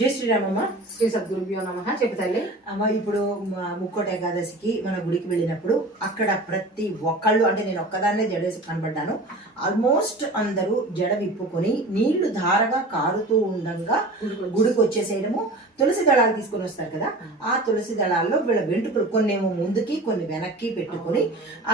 జై శ్రీరామమ్మ. శ్రీ సద్గురుభ్యో నమః. చెప్పు తల్లి. అమ్మ, ఇప్పుడు ముక్కోట ఏకాదశికి మన గుడికి వెళ్ళినప్పుడు అక్కడ ప్రతి ఒక్కళ్ళు, అంటే నేను ఒక్కదాన్నే జడేసి కనబడ్డాను, ఆల్మోస్ట్ అందరూ జడ విప్పుకొని నీళ్లు ధారగా కారుతూ ఉండగా గుడికి వచ్చేసేయడము. తులసి దళాలు తీసుకొని వస్తారు కదా, ఆ తులసి దళాల్లో వీళ్ళ వెంట్రుకలు కొన్నేమో ముందుకి కొన్ని వెనక్కి పెట్టుకొని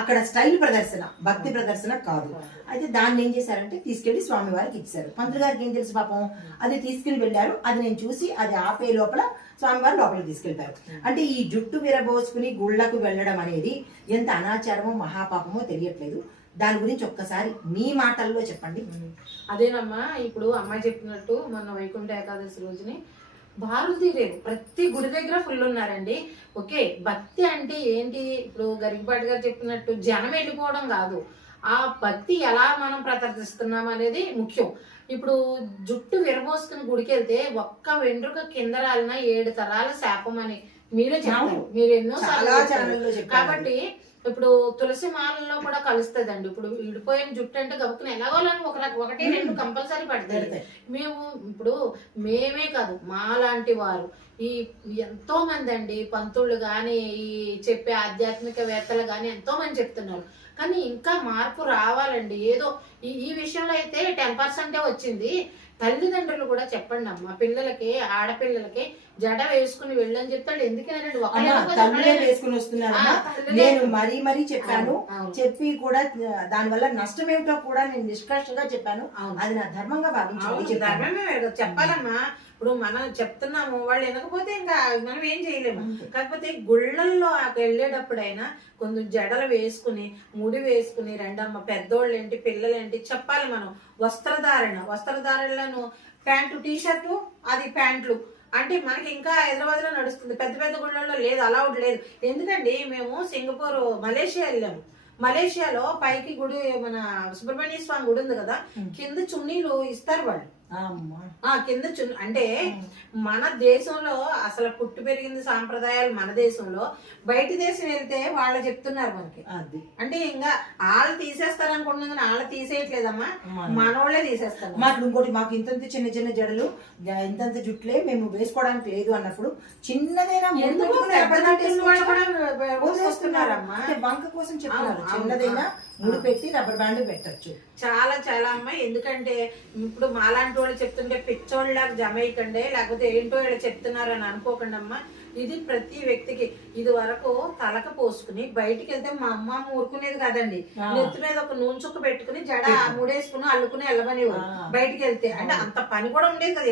అక్కడ స్టైల్ ప్రదర్శన, భక్తి ప్రదర్శన కాదు. అయితే దాన్ని ఏం చేశారంటే తీసుకెళ్లి స్వామి వారికి ఇచ్చారు. పంతులు గారికి ఏం తెలుసు పాపం, అది తీసుకుని వెళ్ళారు. అది నేను చూసి అది ఆపే లోపల స్వామివారు లోపలికి తీసుకెళ్తారు. అంటే ఈ జుట్టు విరబోసుకుని గుళ్ళకు వెళ్ళడం అనేది ఎంత అనాచారమో మహాపాపమో తెలియట్లేదు. దాని గురించి ఒక్కసారి మీ మాటల్లో చెప్పండి. అదేనమ్మా, ఇప్పుడు అమ్మాయి చెప్పినట్టు మొన్న వైకుంఠ ఏకాదశి రోజుని బారులు తీరేరు ప్రతి గుడి దగ్గర ఫుల్ ఉన్నారండి. ఓకే, భక్తి అంటే ఏంటి? ఇప్పుడు గరికపాటి గారు చెప్పినట్టు జనం వెళ్ళిపోవడం కాదు, ఆ భక్తి ఎలా మనం ప్రదర్శిస్తున్నాం అనేది ముఖ్యం. ఇప్పుడు జుట్టు విరబోసుకుని గుడికి వెళ్తే ఒక్క వెంట్రుక కింద రాలిన 7 తరాల శాపం అని మీరే చెప్పారు, మీరు ఎన్నో సార్లు. కాబట్టి ఇప్పుడు తులసి మాలలో కూడా కలుస్తుందండి. ఇప్పుడు విడిపోయిన జుట్టు అంటే గబుక్కుని ఎలాగోలని ఒకటి రెండు కంపల్సరీ పడతాయి. ఇప్పుడు మేమే కాదు, మాలాంటి వారు ఈ ఎంతో మంది అండి, పంతుళ్ళు కానీ ఈ చెప్పే ఆధ్యాత్మికవేత్తలు కానీ ఎంతో మంది చెప్తున్నారు. కానీ ఇంకా మార్పు రావాలండి. ఏదో ఈ విషయంలో అయితే 10% వచ్చింది. తల్లిదండ్రులు కూడా చెప్పండి అమ్మ, పిల్లలకి, ఆడపిల్లలకి జడ వేసుకుని వెళ్ళని చెప్తాడు. ఎందుకంటే తల్లులే వేసుకుని వస్తున్నారు. నేను మరీ చెప్పాను, చెప్పి కూడా దాని వల్ల నష్టం ఏమిటో కూడా నేను నిష్కర్షగా చెప్పాను. అది నా ధర్మంగా భావించాలి. చెప్పాలమ్మా. ఇప్పుడు మనం చెప్తున్నాము, వాళ్ళు వినకపోతే ఇంకా మనం ఏం చేయలేము. కాకపోతే గుళ్ళల్లో వెళ్ళేటప్పుడైనా కొంచెం జడలు వేసుకుని, ముడి వేసుకుని రండమ్మ, పెద్దోళ్ళు ఏంటి, పిల్లలేంటి చెప్పాలి. మనం వస్త్రధారణలను ప్యాంటు, టీషర్టు, అది ప్యాంట్లు అంటే మనకి ఇంకా హైదరాబాద్ లో నడుస్తుంది. పెద్ద పెద్ద గుళ్ళల్లో లేదు, అలౌడ్ లేదు. ఎందుకండి, మేము సింగపూర్, మలేషియా వెళ్ళాము. మలేషియాలో పైకి గుడి, మన సుబ్రహ్మణ్య స్వామి గుడి ఉంది కదా, కింద చున్నీలు ఇస్తారు వాళ్ళు. కింద అంటే మన దేశంలో అసలు పుట్టి పెరిగింది సాంప్రదాయాలు మన దేశంలో. బయట దేశం వెళ్తే వాళ్ళు చెప్తున్నారు మనకి. అది అంటే ఇంకా వాళ్ళు తీసేస్తారు అనుకుంటున్నాం, కానీ వాళ్ళు తీసేయట్లేదమ్మా, మనోళ్ళే తీసేస్తారు. మాకు ఇంకోటి, మాకు ఇంతంత చిన్న చిన్న జడలు, ఇంతంత జుట్లే మేము వేసుకోవడానికి లేదు అన్నప్పుడు చిన్నదైనా వస్తున్నారమ్మా, వంక కోసం చెప్తున్నారు. చిన్నదైనా ముడి పెట్టి రబ్బర్ బ్యాండ్ పెట్టచ్చు. చాలా అమ్మా. ఎందుకంటే ఇప్పుడు మాలాంటి వాళ్ళు చెప్తుంటే పిచ్చోళ్ళకి జమైకండి, లేకపోతే ఏంటో వీళ్ళు చెప్తున్నారు అని అనుకోకండి అమ్మా. ఇది ప్రతి వ్యక్తికి. ఇది వరకు తలక పోసుకుని బయటికి వెళ్తే మా అమ్మ ఊరుకునేది కాదండి, నెత్తి మీద ఒక నూనె చుక్క పెట్టుకుని జడ ముడేసుకుని అల్లుకుని వెళ్ళమనేవారు బయటికి వెళ్తే. అంటే అంత పని కూడా ఉండేది కదా.